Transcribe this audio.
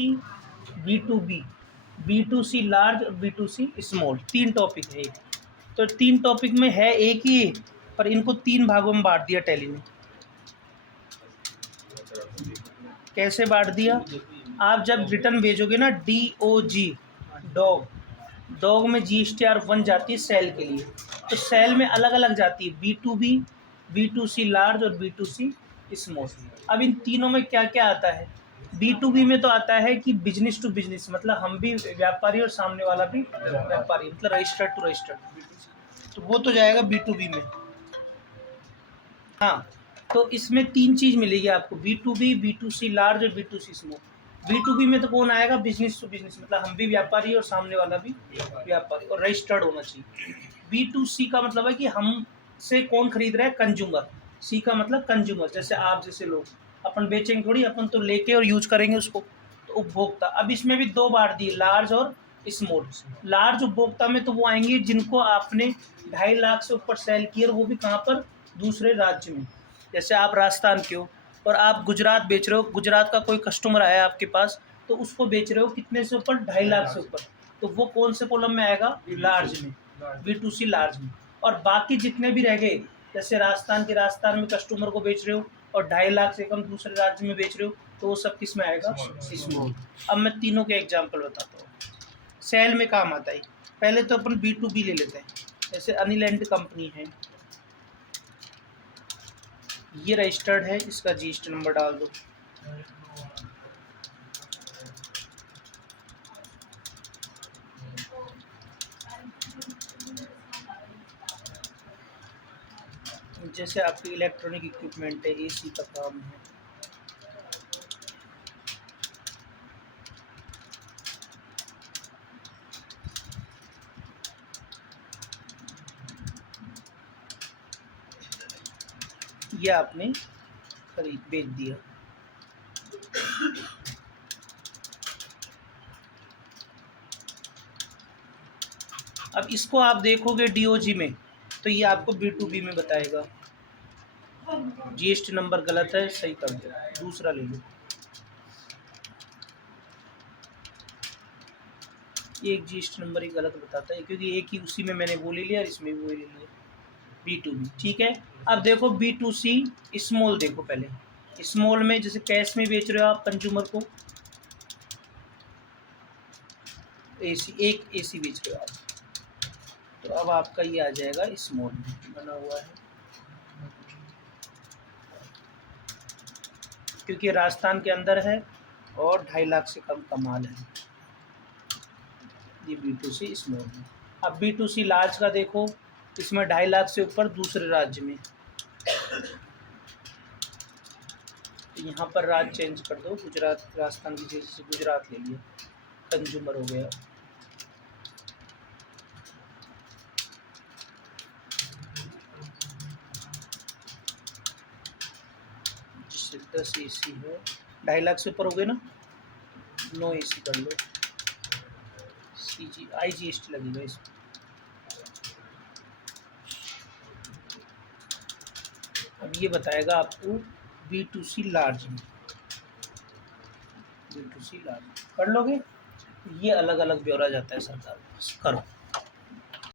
सी, B2B, B2C large और B2C small, 3 topic है। तो 3 टॉपिक में है एक ही, पर इनको 3 भागों में बांट दिया टैली ने। कैसे बांट दिया? आप जब रिटर्न भेजोगे ना, DOG, डॉग, डॉग में GSTR 1 जाती है सेल के लिए, तो सेल में अलग अलग जाती है, B2B, B2C लार्ज और B2C स्मॉल। अब इन तीनों में क्या क्या आता है? B2B में तो आता है कि बिजनेस टू बिजनेस, मतलब हम भी व्यापारी और सामने वाला भी व्यापारी, मतलब रजिस्टर्ड टू रजिस्टर्ड, तो वो तो जाएगा B2B में। हाँ, तो इसमें 3 चीज़ मिलेगी आपको, B2B, B2C लार्ज और B2C स्मॉल। B2B में तो कौन आएगा? बिजनेस टू बिजनेस, मतलब हम भी व्यापारी और सामने वाला भी व्यापारी, और रजिस्टर्ड होना चाहिए। B2C का मतलब है कि हमसे कौन खरीद रहा है? कंज्यूमर। C का मतलब कंज्यूमर, जैसे आप जैसे लोग, अपन बेचेंगे थोड़ी, अपन तो लेके और यूज करेंगे उसको, तो उपभोक्ता। अब इसमें भी 2 बांट दिए, लार्ज और स्मॉल। लार्ज उपभोक्ता में तो वो आएंगे जिनको आपने 2.5 लाख से ऊपर सेल किया, और वो भी कहाँ पर? दूसरे राज्य में। जैसे आप राजस्थान के हो और आप गुजरात बेच रहे हो, गुजरात का कोई कस्टमर आया आपके पास, तो उसको बेच रहे हो कितने से ऊपर? 2.5 लाख से ऊपर, तो वो कौन से कॉलम में आएगा? लार्ज में, B2C लार्ज में। और बाकी जितने भी रह गए, जैसे राजस्थान में कस्टमर को बेच रहे हो और 2.5 लाख से कम दूसरे राज्य में बेच रहे हो, तो वो सब किस में आएगा? स्मॉल। अब मैं तीनों के एग्जाम्पल बताता हूँ, सेल में काम आता है। पहले तो अपन B2B ले लेते हैं, जैसे अनिल एंड कंपनी है, ये रजिस्टर्ड है, इसका GST नंबर डाल दो। जैसे आपकी इलेक्ट्रॉनिक इक्विपमेंट है, AC का काम है, ये आपने खरीद बेच दिया। अब इसको आप देखोगे DOG में, तो ये आपको B2B में बताएगा। GST नंबर गलत है, सही कर दो, दूसरा ले लो। ये एक GST नंबर ही गलत बताता है, क्योंकि एक ही उसी में मैंने वो ले लिया और इसमें भी वो ले लिया, B2B। ठीक है, अब देखो B2C स्मॉल, देखो पहले स्मॉल में, जैसे कैश में बेच रहे हो आप कंज्यूमर को, एक AC बेच रहे हो आप, तो अब आपका ये आ जाएगा स्मॉल में बना हुआ है, क्योंकि राजस्थान के अंदर है और 2.5 लाख से कम का माल है, ये B2C स्मॉल है। अब B2C लार्ज का देखो, इसमें 2.5 लाख से ऊपर दूसरे राज्य में, तो यहाँ पर राज्य चेंज कर दो, गुजरात, राजस्थान की जगह से गुजरात ले लिया, कंज्यूमर हो गया। जिससे 10 AC है, 2.5 लाख से ऊपर हो गए ना, 9 AC कर लो, IGST लगेगा इसमें। अब ये बताएगा आपको B2C लार्ज में, B2C लार्ज कर लोगे, ये अलग अलग ब्यौरा जाता है सरकार के पास, करो।